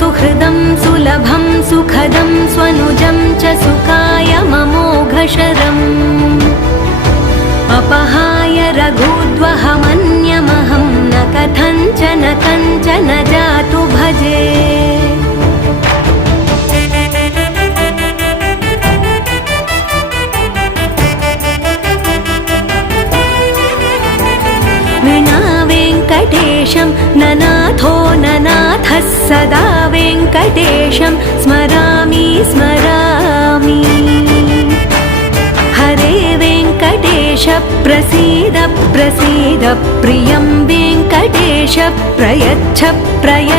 सुहृदं सुलभं सुखदं स्वनुजं च सुखाय ममोघशरम् अपहाय रघुद्वहमन्यमहं न कथञ्चन कञ्चन जातु भजे। विना वेङ्कटेशं ननाथो ननाथः सदा वेङ्कटेशं स्मरामि स्मरामि। हरे वेङ्कटेश प्रसीद प्रसीद प्रियं वेङ्कटेश प्रयच्छ प्रयच्छ।